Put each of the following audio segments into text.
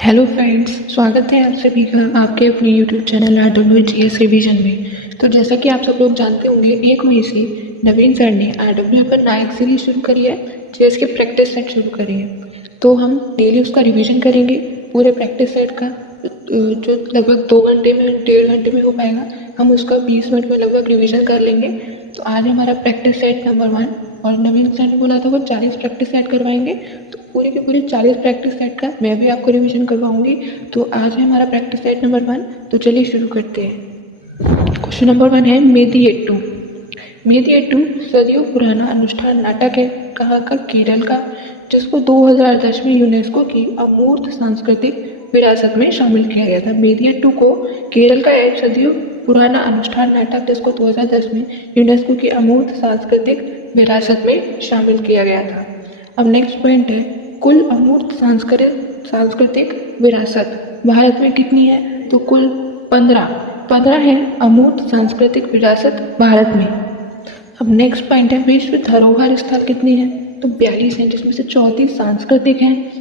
Hello friends, स्वागत है आप सभी का आपके अपने यूट्यूब चैनल RWGS रिवीजन में। तो जैसा कि आप सब लोग जानते होंगे, 1 मई से नवीन सर ने RW पर 9th सीरीज शुरू करी है, चेस के प्रैक्टिस सेट शुरू करी है। तो हम डेली उसका रिवीजन करेंगे पूरे प्रैक्टिस सेट का, जो लगभग 2 घंटे में 1.5 घंटे में हो पाएगा। हम उसका 20 मिनट में लगभग रिवीजन कर लेंगे। तो आज हमारा प्रैक्टिस सेट नंबर 1 और नवीन सर ने बोला था वो 40 प्रैक्टिस सेट करवाएंगे। तो पूरे के पूरे 40 प्रैक्टिस सेट का मैं भी आपको रिवीजन करवाऊंगी। तो आज है हमारा प्रैक्टिस सेट नंबर 1। तो चलिए शुरू करते हैं। क्वेश्चन नंबर 1 है मेदिएट्टू। मेदिएट्टू सदियों पुराना अनुष्ठान नाटक है, कहाँ का? केरल का, जिसको 2010 में यूनेस्को की अमूर्त सांस्कृतिक विरासत में शामिल किया गया था। मेदिएट्टू को केरल का एक सदियों पुराना अनुष्ठान नाटक, जिसको 2010 में यूनेस्को की अमूर्त सांस्कृतिक विरासत में शामिल किया गया था। अब नेक्स्ट पॉइंट है, कुल अमूर्त सांस्कृतिक विरासत भारत में कितनी है? तो कुल 15 है अमूर्त सांस्कृतिक विरासत भारत में। अब नेक्स्ट पॉइंट है, विश्व धरोहर स्थल कितनी है? तो 42 है, जिसमें से 34 सांस्कृतिक हैं,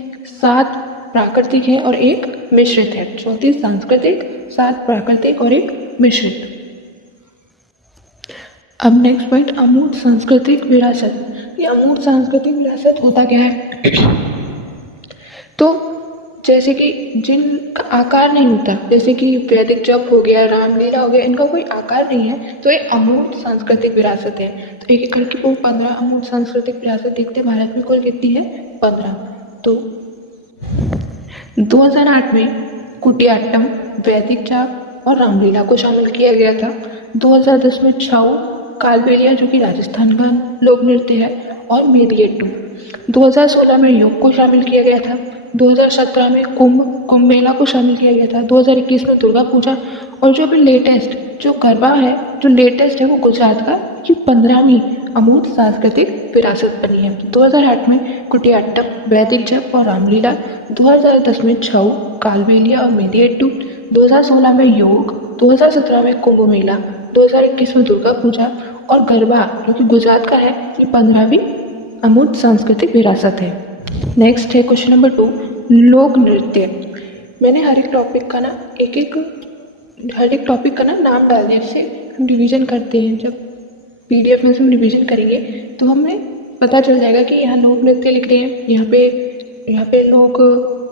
7 प्राकृतिक है और 1 मिश्रित है। 34 सांस्कृतिक, 7 प्राकृतिक और 1 मिश्रित। अब नेक्स्ट पॉइंट, अमूर्त सांस्कृतिक विरासत। ये अमूर्त सांस्कृतिक विरासत होता क्या है? तो जैसे कि जिनका आकार नहीं होता, जैसे कि वैदिक जप हो गया, रामलीला हो गया, इनका कोई आकार नहीं है, तो ये अमूर्त सांस्कृतिक विरासत है। तो एक एक करके वो 15 अमूर्त सांस्कृतिक विरासत देखते हैं। भारत में कुल कितनी है? 15। तो 2008 में कुटियाट्टम, वैदिक जाप और रामलीला को शामिल किया गया था। 2010 में छाऊ, कालबेलिया जो कि राजस्थान का लोक नृत्य है, और मेदिएट्टू। 2016 में योग को शामिल किया गया था। 2017 में कुंभ मेला को शामिल किया गया था। 2021 में दुर्गा पूजा, और जो भी लेटेस्ट जो गरबा है, जो लेटेस्ट है वो गुजरात का, ये 15वीं अमूर्त सांस्कृतिक विरासत बनी है। 2008 में कुटियाट्टम, वैदिक जप और रामलीला। 2010 में छऊ, कालबेलिया और मेदिएट्टू। 2016 में योग। 2017 में कुंभ मेला। 2021 में दुर्गा पूजा और गरबा जो कि गुजरात का है, ये 15वीं अमूर्त सांस्कृतिक विरासत है। नेक्स्ट है क्वेश्चन नंबर 2, लोक नृत्य। मैंने हर एक टॉपिक का ना नाम डाल दिया, जिससे हम रिवीजन करते हैं। जब PDF में से हम रिवीजन करेंगे तो हमें पता चल जाएगा कि यहाँ लोक नृत्य लिख रहे हैं, यहाँ पे लोक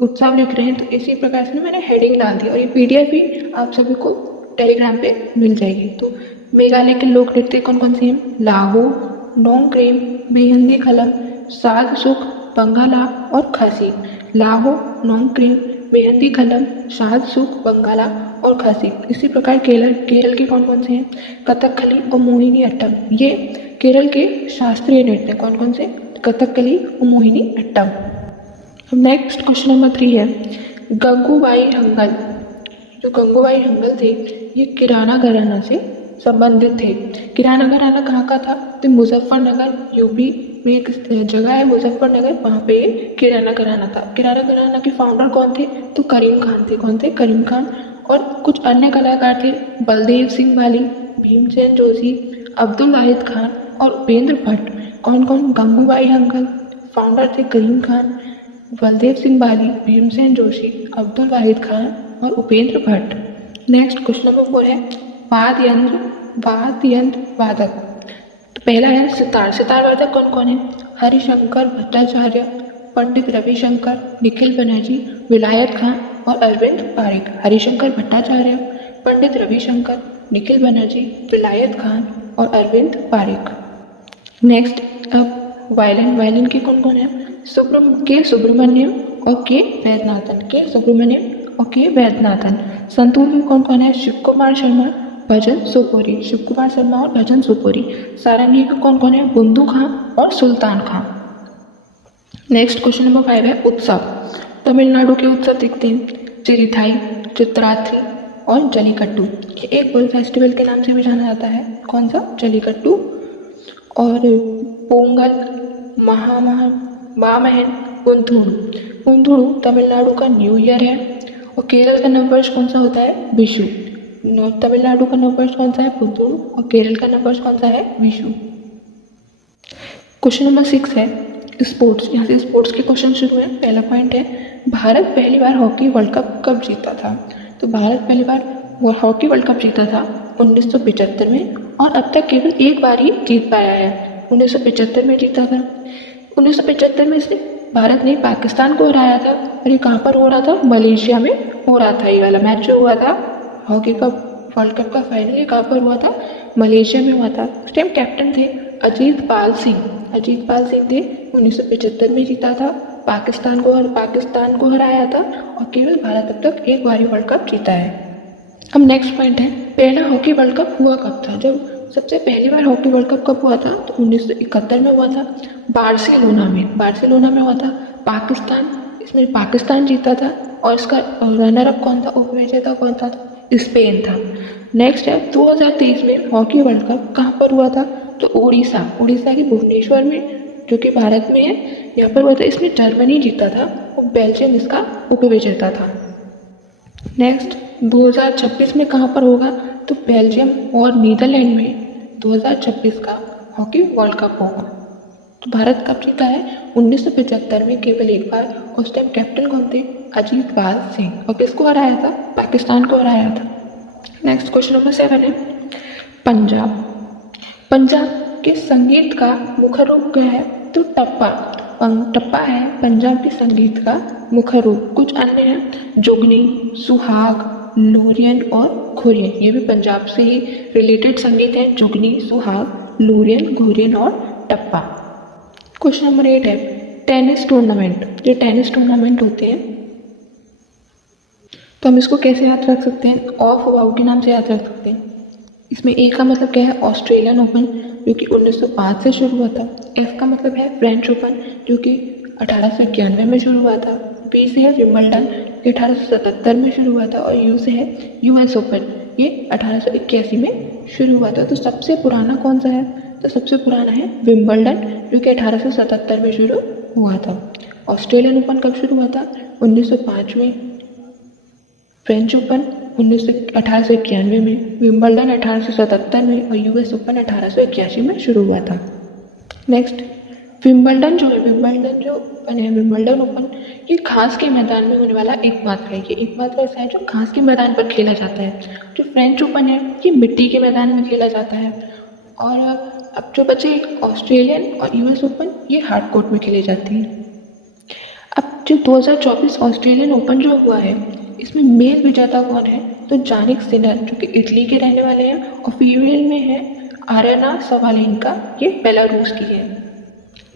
उत्सव लिख रहे हैं। तो इसी प्रकार से मैंने हेडिंग डाल दी, और ये PDF भी आप सभी को टेलीग्राम पे मिल जाएगी। तो मेघालय के लोक नृत्य कौन कौन से हैं? लाहो, नोंगक्रेम, मेहंदी खलम, साग सुख, बंगाला और खासी। लाहो, नोंगक्रेम, मेहंदी खलम, साग सुख, बंगाला और खासी। इसी प्रकार केरल के कौन कौन से हैं? कथकली और मोहिनी अट्टम। ये केरल के शास्त्रीय नृत्य कौन कौन से? कथकली और मोहिनी अट्टम। अब नेक्स्ट क्वेश्चन नंबर 3 है, गंगूबाई हंगल। जो गंगूबाई हंगल थे, ये किराना घराना से संबंधित थे। किराना घराना कहाँ का था? तो मुजफ्फरनगर, यूपी में एक जगह है मुजफ्फरनगर, वहाँ पे किराना घराना था। किराना घराना के फाउंडर कौन थे? तो करीम खान थे। कौन थे? करीम खान। और कुछ अन्य कलाकार थे, बलदेव सिंह भाली, भीमसेन जोशी, अब्दुल वाहिद खान और उपेंद्र भट्ट। कौन कौन? गंगूबाई हंगल, फाउंडर थे करीम खान, बलदेव सिंह भाली, भीमसेन जोशी, अब्दुल वाहिद खान और Upendra Bhatt. Next question number 4 है, वाद्य यंत्र वादक। तो पहला है सितार। सितार वादक कौन कौन है? हरिशंकर भट्टाचार्य, पंडित रविशंकर, निखिल बनर्जी, विलायत खान और अरविंद पारिक। हरिशंकर भट्टाचार्य, पंडित रविशंकर, निखिल बनर्जी, विलायत खान और अरविंद पारिक। नेक्स्ट, अब वायलिन के कौन कौन है? के सुब्रमण्यम और के वैद्यनाथन। के सुब्रमण्यम और के वैद्यनाथन। संतूर में कौन कौन है? शिव कुमार शर्मा, भजन सोपोरी। शिव कुमार शर्मा और भजन सोपोरी। सारंगी का कौन कौन है? बुंदू खां और सुल्तान खां। नेक्स्ट क्वेश्चन नंबर 5 है, उत्सव। तमिलनाडु के उत्सव दिखते हैं, चिरिथाई, चित्राथी और जलीकट्टू। ये एक बुल फेस्टिवल के नाम से भी जाना जाता है। कौन सा? जलीकट्टू। और पोंगल, मामहन, पुंथुड़ू तमिलनाडु का न्यू ईयर है। और केरल का नववर्ष कौन सा होता है? विशु। तमिलनाडु का नववर्ष कौन सा है? पुंथुड़ू। और केरल का नववर्ष कौन सा है? विशु। क्वेश्चन नंबर 6 है, स्पोर्ट्स, यहाँ से स्पोर्ट्स के क्वेश्चन शुरू हैं। पहला पॉइंट है, भारत पहली बार हॉकी वर्ल्ड कप कब जीता था? तो भारत पहली बार हॉकी वर्ल्ड कप जीता था 1975 में, और अब तक केवल एक बार ही जीत पाया है। 1975 में जीता था। 1975 में से भारत ने पाकिस्तान को हराया था, और ये कहाँ पर हो रहा था? मलेशिया में हो रहा था। ये वाला मैच जो हुआ था हॉकी का वर्ल्ड कप का फाइनल, ये कहाँ पर हुआ था? मलेशिया में हुआ था। उस टाइम कैप्टन थे अजीत पाल सिंह। अजीत पाल सिंह थे, 1975 में जीता था, पाकिस्तान को हराया था, और केवल भारत अब तक एक बार ही वर्ल्ड कप जीता है। अब नेक्स्ट पॉइंट है, पहला हॉकी वर्ल्ड कप हुआ कब था? जब सबसे पहली बार हॉकी वर्ल्ड कप कब हुआ था? तो 1971 में हुआ था, बार्सिलोना में हुआ था। इसमें पाकिस्तान जीता था, और इसका रनर अप कौन था? उपविजेता कौन था? स्पेन था। नेक्स्ट है 2023 में हॉकी वर्ल्ड कप कहाँ पर हुआ था? तो उड़ीसा के भुवनेश्वर में, जो कि भारत में है, यहाँ पर हुआ था। इसमें जर्मनी जीता था और बेल्जियम इसका उपविजेता था। नेक्स्ट 2026 में कहाँ पर होगा? तो बेल्जियम और नीदरलैंड में 2026 का हॉकी वर्ल्ड कप होगा। तो भारत कब जीता है? 1975 में केवल एक बार। उस टाइम कैप्टन कौन थे? अजीत पाल सिंह। और किसको हराया था? पाकिस्तान को हराया था। नेक्स्ट क्वेश्चन नंबर 7 है, पंजाब के संगीत का मुख्य रूप क्या है? तो टप्पा है पंजाब के संगीत का मुख्य रूप। कुछ अन्य हैं, जुगनी, सुहाग, लूरियन और घोरियन। ये भी पंजाब से ही रिलेटेड संगीत है, जुगनी, सुहाग, लूरियन, घोरियन और टप्पा। क्वेश्चन नंबर 8 है, टेनिस टूर्नामेंट। जो टेनिस टूर्नामेंट होते हैं, तो हम इसको कैसे याद रख सकते हैं? ऑफ वाउ के नाम से याद रख सकते हैं। इसमें ए का मतलब क्या है? ऑस्ट्रेलियन ओपन, जो कि 1905 से शुरू हुआ था। एफ का मतलब है फ्रेंच ओपन, जो कि 1891 में शुरू हुआ था। बी से है विंबलडन, जो 1877 में शुरू हुआ था। और यू से है यूएस ओपन, ये 1881 में शुरू हुआ था। तो सबसे पुराना कौन सा है? तो सबसे पुराना है विंबलडन, जो कि 1877 में शुरू हुआ था। ऑस्ट्रेलियन ओपन कब शुरू हुआ था? 1905 में। फ्रेंच ओपन 1891 में, विंबलडन 1877 में, और यूएस ओपन 1881 में शुरू हुआ था। नेक्स्ट विंबलडन ओपन, ये घास के मैदान में होने वाला एकमात्र है। ये एकमात्र ऐसा है जो घास के मैदान पर खेला जाता है। जो फ्रेंच ओपन है, ये मिट्टी के मैदान में खेला जाता है। और अब जो बचे ऑस्ट्रेलियन और यूएस ओपन, ये हार्ड कोर्ट में खेले जाते हैं। अब जो 2024 ऑस्ट्रेलियन ओपन जो हुआ है, इसमें मेल विजेता कौन है? तो जानिक सिनर, जो कि इटली के रहने वाले हैं, और फीमेल में है आर्यना सवालेंका, ये बेलारूस की है।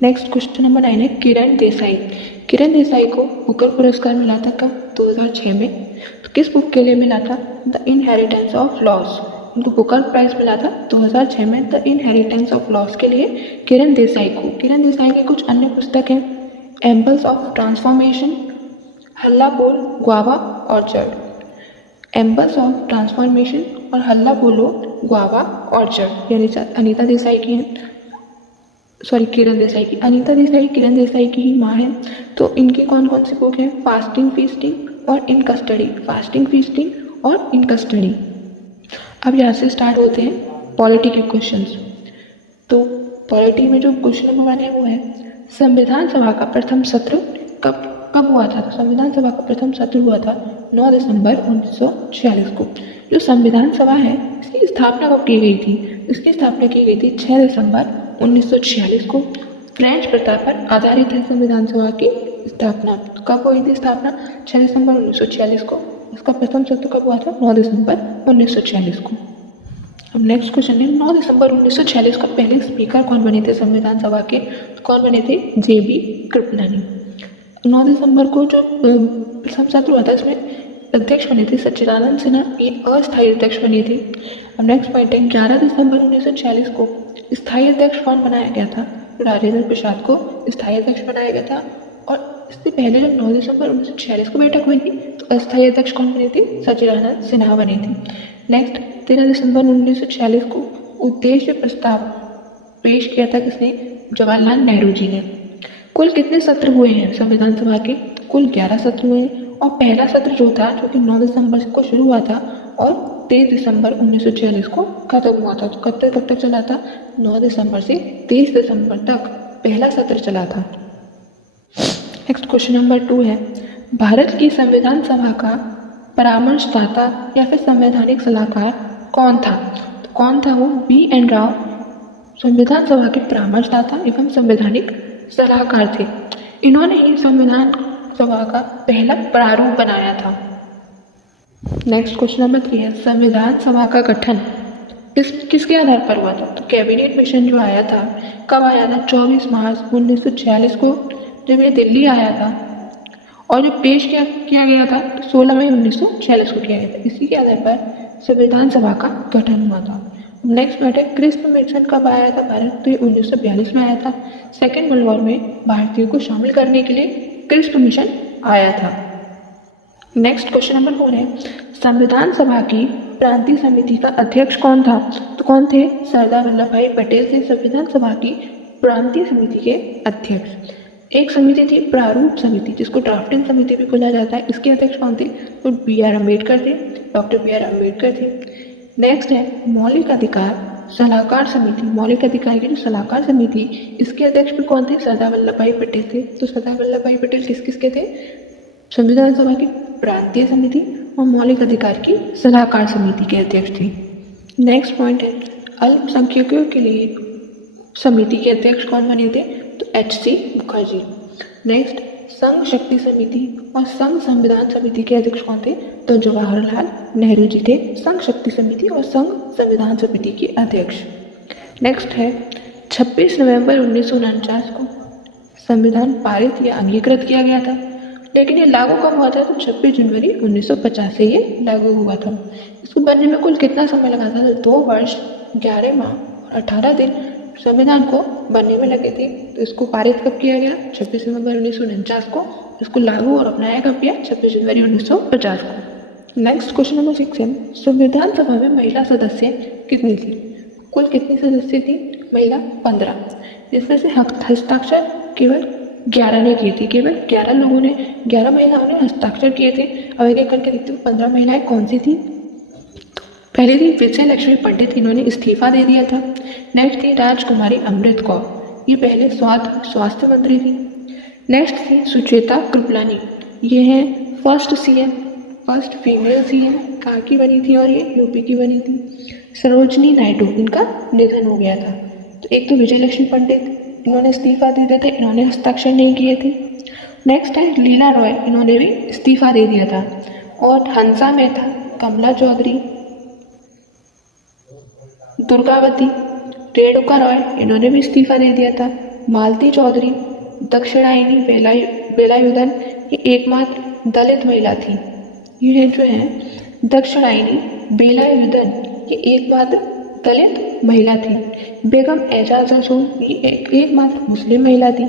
नेक्स्ट क्वेश्चन नंबर 9 है, किरण देसाई को बुकर पुरस्कार मिला था कब? 2006 में। तो किस बुक के लिए मिला था? The inheritance of loss. उनको बुकर प्राइज मिला था 2006 में, द इनहेरिटेंस ऑफ लॉस के लिए किरण देसाई की कुछ अन्य पुस्तक हैं, एम्बल्स ऑफ ट्रांसफॉर्मेशन, हल्ला बोल, ग्वावा ऑर्चर्ड। एम्बल्स ऑफ ट्रांसफॉर्मेशन और हल्ला बोलो, ग्वावा ऑर्चर्ड, यानी अनीता देसाई की हैं। किरण देसाई की। अनीता देसाई किरण देसाई की ही माँ है। तो इनकी कौन कौन सी बुक है? फास्टिंग फीस्टिंग और इन कस्टडी। अब यहाँ से स्टार्ट होते हैं पॉलिटी के क्वेश्चंस। तो पॉलिटी में जो क्वेश्चन नंबर 1 है वो है, संविधान सभा का प्रथम सत्र कब हुआ था? तो संविधान सभा का प्रथम सत्र हुआ था 9 दिसंबर 1946 को। जो संविधान सभा है, इसकी स्थापना कब की गई थी? इसकी स्थापना की गई थी 6 दिसंबर 1946 को। फ्रेंच प्रथा पर आधारित है संविधान सभा की स्थापना। कब हुई थी स्थापना? 6 दिसंबर 1946 को। इसका प्रथम सत्र कब हुआ था? 9 दिसंबर 1946 को। अब नेक्स्ट क्वेश्चन है, 9 दिसंबर 1946 को पहले स्पीकर कौन बने थे संविधान सभा के? तो कौन बने थे? JB कृपलानी। 9 दिसंबर को जो प्रथम सत्र हुआ था, इसमें अध्यक्ष बने थे सच्चिदानंद सिन्हा, ये अस्थायी अध्यक्ष बने थे। अब नेक्स्ट पॉइंट है, 11 दिसंबर 1946 को स्थायी अध्यक्ष कौन बनाया गया था? राजेंद्र प्रसाद को स्थायी अध्यक्ष बनाया गया था। और इससे पहले जब 9 दिसंबर 1946 को बैठक हुई थी, तो अस्थायी अध्यक्ष कौन बने थे? सच्चिदानंद सिन्हा बने थे। नेक्स्ट 13 दिसंबर 1946 को उद्देश्य प्रस्ताव पेश किया था किसने? जवाहरलाल नेहरू जी ने। कुल कितने सत्र हुए हैं संविधान सभा के? कुल 11 सत्र हुए हैं। और पहला सत्र जो था, जो कि 9 दिसंबर को शुरू हुआ था और 23 दिसंबर 1946 को खत्म हुआ था। तो कब तक चला था? 9 दिसंबर से 23 दिसंबर तक पहला सत्र चला था। नेक्स्ट क्वेश्चन नंबर 2 है, भारत की संविधान सभा का परामर्शदाता या फिर संवैधानिक सलाहकार कौन था? तो कौन था वो? BN राव संविधान सभा के परामर्शदाता एवं संवैधानिक सलाहकार थे। इन्होंने ही संविधान सभा का पहला प्रारूप बनाया था। नेक्स्ट क्वेश्चन नंबर 3 है, संविधान सभा का गठन किसके आधार पर हुआ था? तो कैबिनेट मिशन जो आया था, कब आया था? 24 मार्च 1946 को जब ये दिल्ली आया था, और जो पेश किया गया था 16 मई 1946 को किया गया था। इसी के आधार पर संविधान सभा का गठन हुआ था। नेक्स्ट पार्ट है, क्रिस्प मिशन कब आया था भारत? तो ये 1942 में आया था। सेकेंड वर्ल्ड वॉर में भारतीयों को शामिल करने के लिए क्रिस्प मिशन आया था। नेक्स्ट क्वेश्चन नंबर 4 है, संविधान सभा की प्रांतीय समिति का अध्यक्ष कौन था? तो कौन थे? सरदार वल्लभ भाई पटेल थे संविधान सभा की प्रांतीय समिति के अध्यक्ष। एक समिति थी प्रारूप समिति, जिसको ड्राफ्टिंग समिति भी बोला जाता है। इसके अध्यक्ष कौन थे? तो BR अम्बेडकर थे, डॉक्टर BR अम्बेडकर थे। नेक्स्ट है मौलिक अधिकार सलाहकार समिति, मौलिक अधिकार की जो सलाहकार समिति, इसके अध्यक्ष भी कौन थे? सरदार वल्लभ भाई पटेल थे। तो सरदार वल्लभ भाई पटेल किसके थे? संविधान सभा की प्रांतीय समिति और मौलिक अधिकार की सलाहकार समिति के अध्यक्ष थे। नेक्स्ट पॉइंट है, अल्पसंख्यकों के लिए समिति के अध्यक्ष कौन बने थे? तो HC मुखर्जी। नेक्स्ट, संघ शक्ति समिति और संघ संविधान समिति के अध्यक्ष कौन थे? तो जवाहरलाल नेहरू जी थे संघ शक्ति समिति और संघ संविधान समिति के अध्यक्ष। नेक्स्ट है 26 नवंबर 1949 को संविधान पारित या अंगीकृत किया गया था, लेकिन ये लागू कब हुआ था? तो 26 जनवरी 1950 से ये लागू हुआ था। इसको बनने में कुल कितना समय लगा था? तो 2 वर्ष 11 माह और 18 दिन संविधान को बनने में लगे थे। तो इसको पारित कब किया गया? 26 नवंबर 1949 को। इसको लागू और अपनाया कब किया? 26 जनवरी 1950 को। नेक्स्ट क्वेश्चन नंबर 6 है, संविधान सभा में महिला सदस्य कितनी थी? कुल कितनी सदस्य थी? महिला 15, जिसमें से हस्ताक्षर केवल 11 ने की थी। केवल 11 लोगों ने, 11 महिलाओं ने हस्ताक्षर किए थे। अब एक एक करके देखते हैं 15 महिलाएं कौन सी थी। पहली थी विजय लक्ष्मी पंडित, इन्होंने इस्तीफा दे दिया था। नेक्स्ट थी राजकुमारी अमृत कौर, ये पहले स्वास्थ्य मंत्री थी। नेक्स्ट थी सुचेता कृपलानी, ये है first CM, first female CM, कहाँ की बनी थी और ये यूपी की बनी थी। सरोजनी नायडू, इनका निधन हो गया था। तो एक तो विजय लक्ष्मी पंडित, इन्होंने इस्तीफा दे दिए थे, इन्होंने हस्ताक्षर नहीं किए थे। नेक्स्ट है लीला रॉय, इन्होंने भी इस्तीफा दे दिया था। और हंसा मेहता, कमला चौधरी, दुर्गावती, रेणुका रॉय, इन्होंने भी इस्तीफा दे दिया था। मालती चौधरी, दक्षिणायनी वेलायुधन, ये एकमात्र दलित महिला थी। ये जो है दक्षिणायनी वेलायुधन, ये एकमात्र दलित महिला थी। बेगम एजाज रसूल, ये एकमात्र मुस्लिम महिला थी।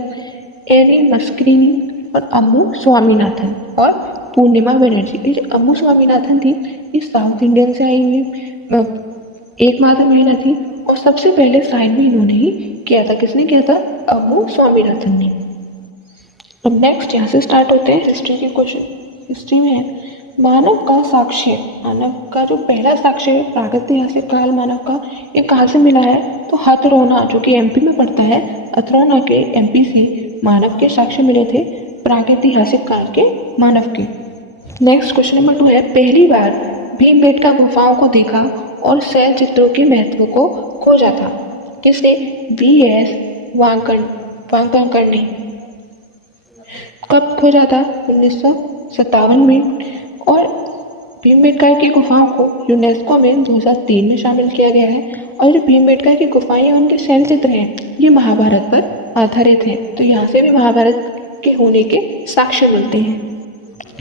एवी मस्करीनी और अम्मू स्वामीनाथन और पूर्णिमा बनर्जी, ये जो अम्मू स्वामीनाथन थी, ये साउथ इंडियन से आई हुई एकमात्र महिला थी। और सबसे पहले साइन भी इन्होंने ही किया था। किसने किया था? अम्मू स्वामीनाथन ने। अब नेक्स्ट यहाँ से स्टार्ट होते हैं हिस्ट्री के क्वेश्चन। हिस्ट्री में है मानव का साक्ष्य, मानव का जो पहला साक्ष्य है प्रागैतिहासिक काल मानव का, ये कहाँ से मिला है? तो हथरौना, जो कि MP में पड़ता है, हथरौना के MP से मानव के साक्ष्य मिले थे प्रागैतिहासिक काल के मानव के। नेक्स्ट क्वेश्चन नंबर 2 है, पहली बार भीमबेटका गुफाओं को देखा और शैल चित्रों के महत्व को खोजा था। किसने? V.S. वांकणकर ने। कब खोजा था? 1957 में। और भीमबेटका की गुफाओं को यूनेस्को में 2003 में शामिल किया गया है। और जो भीमबेटका की गुफाएं हैं, उनके शैल चित्र हैं, ये महाभारत पर आधारित हैं। तो यहाँ से भी महाभारत के होने के साक्ष्य मिलते हैं।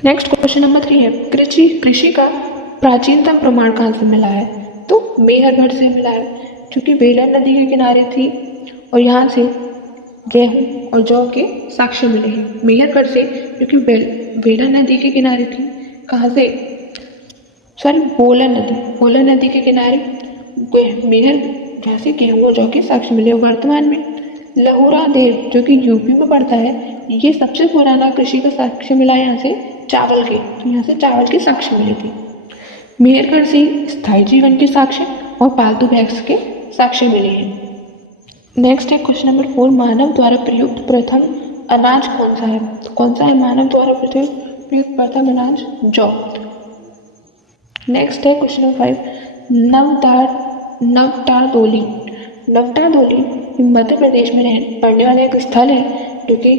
नेक्स्ट क्वेश्चन नंबर 3 है, कृषि का प्राचीनतम प्रमाण कहाँ से मिला है? तो मेहरगढ़ से मिला है, जो कि बेलन नदी के किनारे थी। और यहाँ से गेहूँ और जौ के साक्ष्य मिले हैं मेहरगढ़ से, जो कि बेलन नदी के किनारे थी। कहाँ से? बोलन नदी के किनारे मेहर, जहाँ से गेहूँ और जौ के साक्ष्य मिले। वर्तमान में लहुरा देव, जो कि यूपी में पड़ता है, ये सबसे पुराना कृषि का साक्ष्य मिला है यहाँ से चावल के। तो यहाँ से चावल के साक्ष्य मिले थे। मेहरगढ़ से स्थायी जीवन के साक्ष्य और पालतू भैंस के साक्ष्य मिले हैं। नेक्स्ट है क्वेश्चन नंबर 4, मानव द्वारा प्रयुक्त प्रथम अनाज कौन सा है? तो कौन सा है मानव द्वारा पृथ्वी पर प्रथम अनाज? जौ। नेक्स्ट है क्वेश्चन नंबर 5, नवटारदोली। नवटारदोली मध्य प्रदेश में पड़ने वाला एक स्थल है जो कि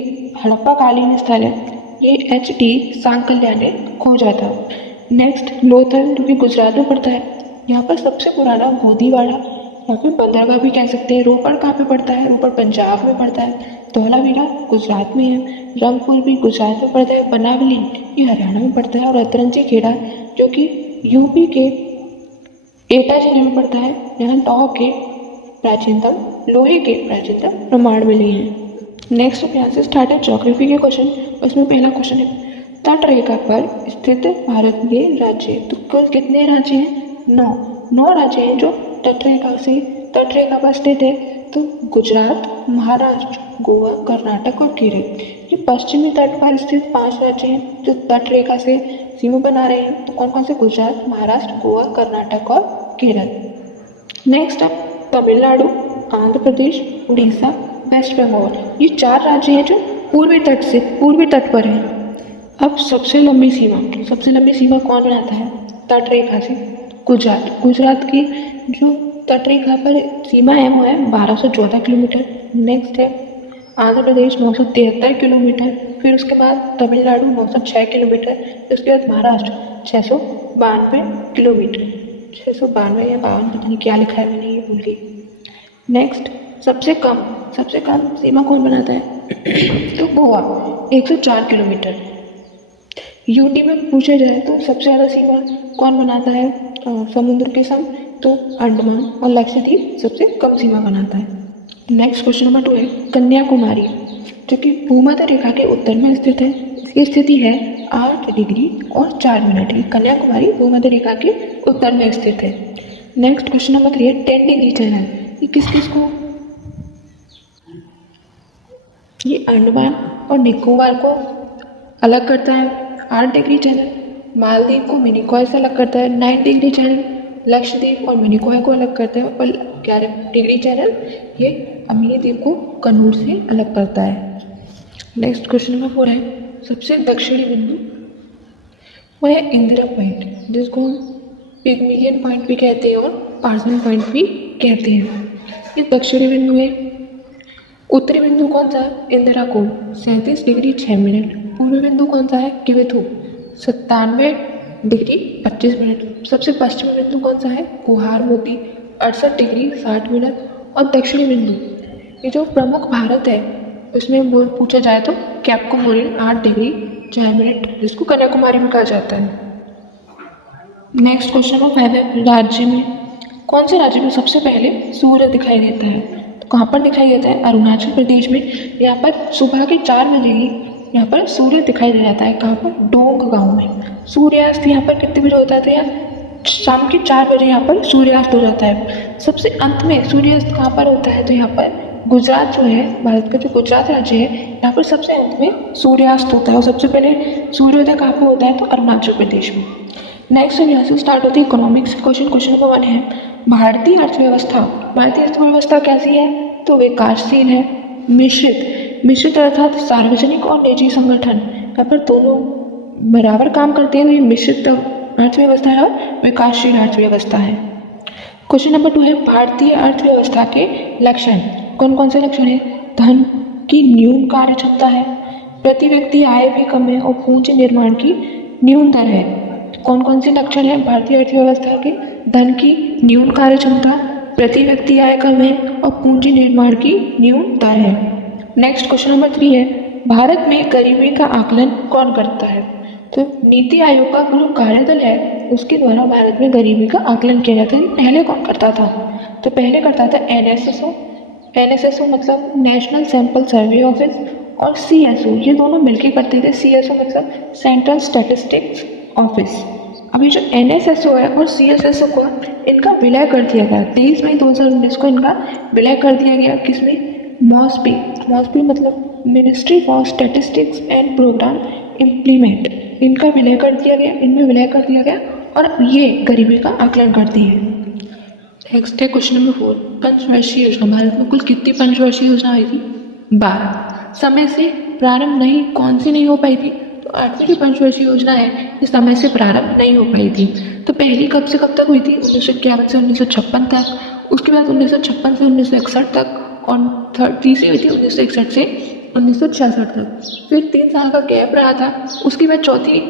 हड़प्पा कालीन स्थल है। ये H.D. सांकल्या ने खोजा था। नेक्स्ट लोथल जो कि गुजरात में पड़ता है। यहाँ पर सबसे पुराना गोदीवाड़ा, यहाँ पे बंदरगाह भी कह सकते हैं। रोपड़ कहाँ पे पड़ता है? रोपड़ पंजाब में पड़ता है। धौलावीरा गुजरात में है। रंगपुर भी गुजरात में पड़ता है। बनावली ये हरियाणा में पड़ता है। और अतरंजी खेड़ा जो कि यूपी के एटा जिले में पड़ता है। यहाँ लोहे के प्राचीनतम प्रमाण मिले हैं। नेक्स्ट यहाँ से स्टार्ट है ज्योग्राफी के क्वेश्चन। उसमें पहला क्वेश्चन है तट रेखा पर स्थित भारत के राज्य। तो कुल कितने राज्य हैं? 9 राज्य हैं जो तट रेखा पर स्थित है। तो गुजरात, महाराष्ट्र, गोवा, कर्नाटक और केरल। ये पश्चिमी तट पर स्थित 5 राज्य हैं जो तट रेखा से सीमा बना रहे हैं। तो कौन कौन से? गुजरात, महाराष्ट्र, गोवा, कर्नाटक और केरल। नेक्स्ट है तमिलनाडु, आंध्र प्रदेश, उड़ीसा, वेस्ट बंगाल। ये 4 राज्य हैं जो पूर्वी तट पर हैं। अब सबसे लंबी सीमा कौन बनाता है तट रेखा से? गुजरात की जो तट रेखा पर सीमा है वो है 1214 किलोमीटर। नेक्स्ट है आंध्र प्रदेश 973 किलोमीटर। फिर उसके बाद तमिलनाडु 906 किलोमीटर। फिर उसके बाद महाराष्ट्र 692 किलोमीटर। 692 या 52 पता नहीं क्या लिखा है, मैंने ये भूल गई। नेक्स्ट सबसे कम सीमा कौन बनाता है? तो गोवा 104 किलोमीटर। यूटी में पूछा जाए तो सबसे ज़्यादा सीमा कौन बनाता है समुद्र के संग? तो अंडमान और लक्षद्वीप सबसे कम सीमा बनाता है। नेक्स्ट क्वेश्चन नंबर 2 है कन्याकुमारी, जो कि भूमध्य रेखा के उत्तर में स्थित है। इसकी स्थिति है 8 डिग्री और 4 मिनट। ये कन्याकुमारी भूमध्य रेखा के उत्तर में स्थित है। नेक्स्ट क्वेश्चन नंबर 3 है 10 डिग्री चैनल। ये किस को? ये अंडमान और निकोबार को अलग करता है। 8 डिग्री चैनल मालदीव को मिनिकॉय से अलग करता है। 9 डिग्री चैनल लक्षद्वीप और मिनिकॉय को अलग करते हैं। और 11 डिग्री चैनल ये अमीनी द्वीप को कनूर से अलग करता है। नेक्स्ट क्वेश्चन नंबर 4 है सबसे दक्षिणी बिंदु, वो है इंदिरा पॉइंट, जिसको पिग्मिलियन पॉइंट भी कहते हैं और पार्सन पॉइंट भी कहते हैं। ये दक्षिणी बिंदु है। उत्तरी बिंदु कौन सा है? इंदिरा कोल 37 डिग्री 6 मिनट। पूर्वी बिंदु कौन सा है? किवेथू 97 डिग्री 25 मिनट। सबसे पश्चिमी बिंदु कौन सा है? कुहार मोती 68 डिग्री 60 मिनट। और दक्षिणी बिंदु ये जो प्रमुख भारत है उसमें वो पूछा जाए तो कैप्को मोरिन 8 डिग्री 4 मिनट, जिसको कन्याकुमारी में कहा जाता है। नेक्स्ट क्वेश्चन नंबर 5 है राज्य में कौन से राज्य में सबसे पहले सूर्य दिखाई देता है? तो कहाँ पर दिखाई देता है? अरुणाचल प्रदेश में। यहाँ पर सुबह के 4 बजे ही यहाँ पर सूर्य दिखाई दे जाता है। कहाँ पर? डोंग गांव में। सूर्यास्त यहाँ पर कितने बजे होता है? तो यहाँ शाम के 4 बजे यहाँ पर सूर्यास्त हो जाता है। सबसे अंत में सूर्यास्त कहाँ पर होता है? तो यहाँ पर गुजरात जो है, भारत का जो गुजरात राज्य है, यहाँ पर सबसे अंत में सूर्यास्त होता है। और सबसे पहले सूर्योदय कहाँ पर होता है? तो अरुणाचल प्रदेश में। नेक्स्ट यहाँ से स्टार्ट होती है इकोनॉमिक्स क्वेश्चन। क्वेश्चन नंबर 1 है भारतीय अर्थव्यवस्था कैसी है? तो विकासशील है। मिश्रित अर्थात सार्वजनिक और निजी संगठन यहाँ पर दोनों बराबर काम करते हैं। तो ये मिश्रित अर्थव्यवस्था है और विकासशील अर्थव्यवस्था है। क्वेश्चन नंबर 2 है भारतीय अर्थव्यवस्था के लक्षण। कौन कौन से लक्षण है? धन की न्यून कार्य क्षमता है, प्रति व्यक्ति आय भी कम है और पूंजी निर्माण की न्यून दर है। कौन कौन से लक्षण है भारतीय अर्थव्यवस्था के? धन की न्यून कार्य क्षमता, प्रति व्यक्ति आय कम है और पूंजी निर्माण की न्यून दर है। नेक्स्ट क्वेश्चन नंबर 3 है भारत में गरीबी का आकलन कौन करता है? तो नीति आयोग का जो कार्यदल है उसके द्वारा भारत में गरीबी का आकलन किया जाता है। पहले कौन करता था? तो पहले करता था NSSO मतलब नेशनल सैंपल सर्वे ऑफिस, और CSO ये दोनों मिलकर करते थे। CSO मतलब सेंट्रल स्टैटिस्टिक्स ऑफिस। अभी जो NSSO है और CSSO को इनका विलय कर दिया गया 23 मई 2019 को इनका विलय कर दिया गया। किसमें? मॉस्पी मतलब ministry for statistics and programme implement. इनका विलय कर दिया गया और ये गरीबी का आकलन करती है। नेक्स्ट है क्वेश्चन नंबर 4 पंचवर्षीय योजना। भारत में कुल कितनी पंचवर्षीय योजना आई थी? 12। समय से प्रारंभ नहीं, कौन सी नहीं हो पाई थी? तो 8वीं जो पंचवर्षीय योजना है ये समय से प्रारंभ नहीं हो पाई थी। तो पहली कब से कब तक हुई थी? 1951 से 1956 तक, उसके बाद 1956 से 1961 तक, और तीसरी हुई थी 1961 से 1966 तक। फिर 3 साल का गैप रहा था। उसके बाद चौथी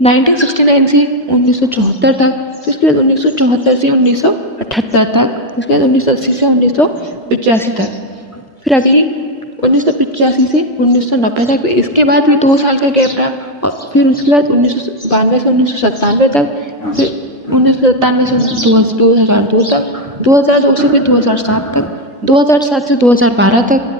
1969 से 1974 तक, इसके बाद 1974 से 1978 तक, इसके बाद 1980 से 1985 तक, फिर अगली 1985 से 1990 तक, इसके बाद भी 2 साल का गैप रहा, और फिर उसके बाद 1992 से 1997 तक, फिर 1997 से 2002 तक, 2002 से फिर 2007 तक, 2007 से 2012 तक,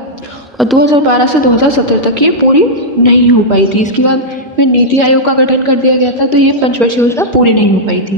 और 2012 से 2017 तक ये पूरी नहीं हो पाई थी। इसके बाद फिर नीति आयोग का गठन कर दिया गया था, तो ये पंचवर्षीय योजना पूरी नहीं हो पाई थी।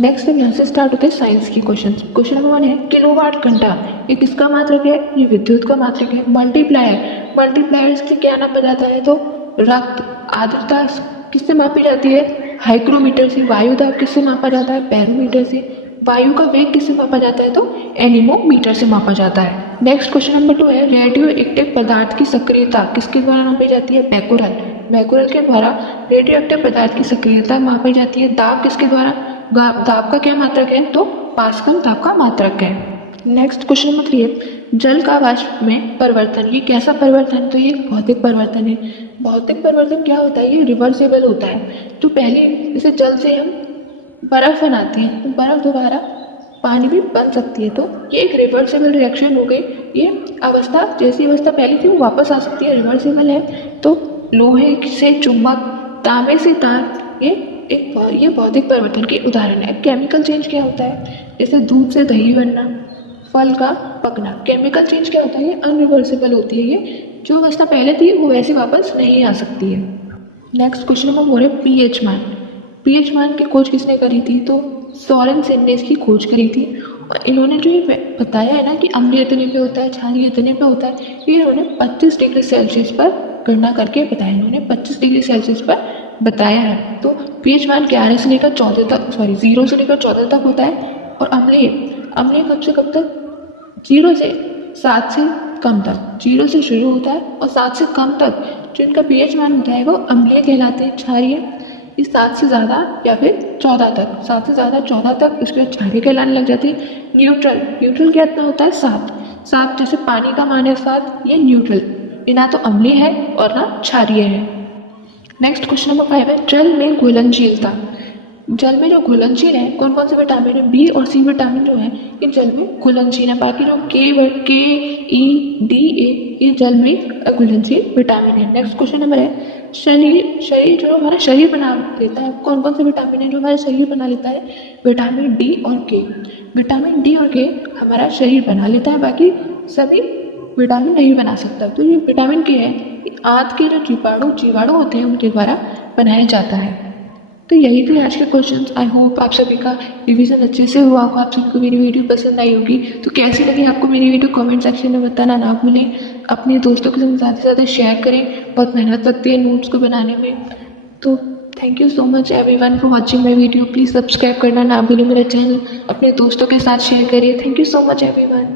नेक्स्ट यहाँ से स्टार्ट होते हैं साइंस की क्वेश्चन। क्वेश्चन नंबर 1 है किलोवाट घंटा, ये किसका मात्रक है? ये विद्युत का मात्रक है। मल्टीप्लायर, मल्टीप्लायर से क्या नापा जाता है? तो रक्त आर्द्रता किससे मापी जाती है? हाइग्रोमीटर से। वायु दाब किससे मापा जाता है? बैरोमीटर से। वायु का वेग किससे मापा जाता है? तो एनीमोमीटर से मापा जाता है। नेक्स्ट क्वेश्चन नंबर 2 है रेडियो एक्टिव पदार्थ की सक्रियता किसके द्वारा मापी जाती है? बैकोरल, बैकोरल के द्वारा रेडियो एक्टिव पदार्थ की सक्रियता मापी जाती है। दाब किसके द्वारा? दाब का क्या मात्रक है? तो पास्कल दाब का मात्रक है। नेक्स्ट क्वेश्चन नंबर 3 है जल का वाष्प में परिवर्तन, ये कैसा परिवर्तन? तो ये भौतिक परिवर्तन है। भौतिक परिवर्तन क्या होता है? ये रिवर्सिबल होता है। तो पहले जैसे जल से हम बर्फ बनाती है, तो बर्फ दोबारा पानी भी बन सकती है, तो ये एक रिवर्सिबल रिएक्शन हो गई। ये अवस्था, जैसी अवस्था पहले थी वो वापस आ सकती है, रिवर्सिबल है। तो लोहे से चुंबक, तांबे से तार, ये भौतिक परिवर्तन के उदाहरण है। केमिकल चेंज क्या होता है? जैसे दूध से दही बनना, फल का पकना। केमिकल चेंज क्या होता है? ये अनरिवर्सिबल होती है। ये जो अवस्था पहले थी वो वैसे वापस नहीं आ सकती है। नेक्स्ट क्वेश्चन नंबर 4 है पीएच मान। पीएच मान की खोज किसने करी थी? तो सोरेनसेन ने इसकी खोज करी थी। और इन्होंने जो ये बताया है ना कि अम्लीय इतने पे होता है, क्षारीय इतने पे होता है, ये इन्होंने 25 डिग्री सेल्सियस पर गणना करके बताया। इन्होंने 25 डिग्री सेल्सियस पर बताया है। तो पीएच मान 11 से लेकर 14 तक, 0 से लेकर 14 तक होता है। और अम्लीय कब से कब तक? 0 से 7 से कम तक। 0 से शुरू होता है और 7 से कम तक जो इनका पीएच मान होता है वो अम्लीय कहलाते हैं। क्षारीय इस 7 से ज़्यादा या फिर 14 तक, 7 से ज़्यादा 14 तक इसके बाद क्षारीय कहलाने लग जाती है। न्यूट्रल, न्यूट्रल कितना होता है? 7, जैसे पानी का मान है 7, ये न्यूट्रल, ये ना तो अम्लीय है और ना क्षारीय है। नेक्स्ट क्वेश्चन नंबर 5 है जल में घुलनशीलता। जल में जो घुलनशील है कौन कौन से विटामिन है? बी और सी विटामिन जो है ये जल में घुलनशील है। बाकी जो के ई डी ए ये जल में घुलनशील विटामिन है। नेक्स्ट क्वेश्चन नंबर है शरीर जो हमारा शरीर बना लेता है, कौन कौन से विटामिन है जो हमारा शरीर बना लेता है? विटामिन डी और के। विटामिन डी और के हमारा शरीर बना लेता है, बाकी सभी विटामिन नहीं बना सकता। तो ये विटामिन के है आंत के जो जीवाणु होते हैं उनके द्वारा बनाया जाता है। तो यही थे आज के क्वेश्चंस। आई होप आप सभी का रिवीजन अच्छे से हुआ होगा, आप सभी को मेरी वीडियो पसंद आई होगी। तो कैसी लगी आपको मेरी वीडियो कमेंट सेक्शन में बताना ना भूलें। अपने दोस्तों के साथ ज़्यादा से ज़्यादा शेयर करें, बहुत मेहनत लगती है नोट्स को बनाने में। तो thank you so much everyone for watching my video. Please subscribe करना ना भूलें मेरा चैनल, अपने दोस्तों के साथ शेयर करिए। Thank you so much everyone.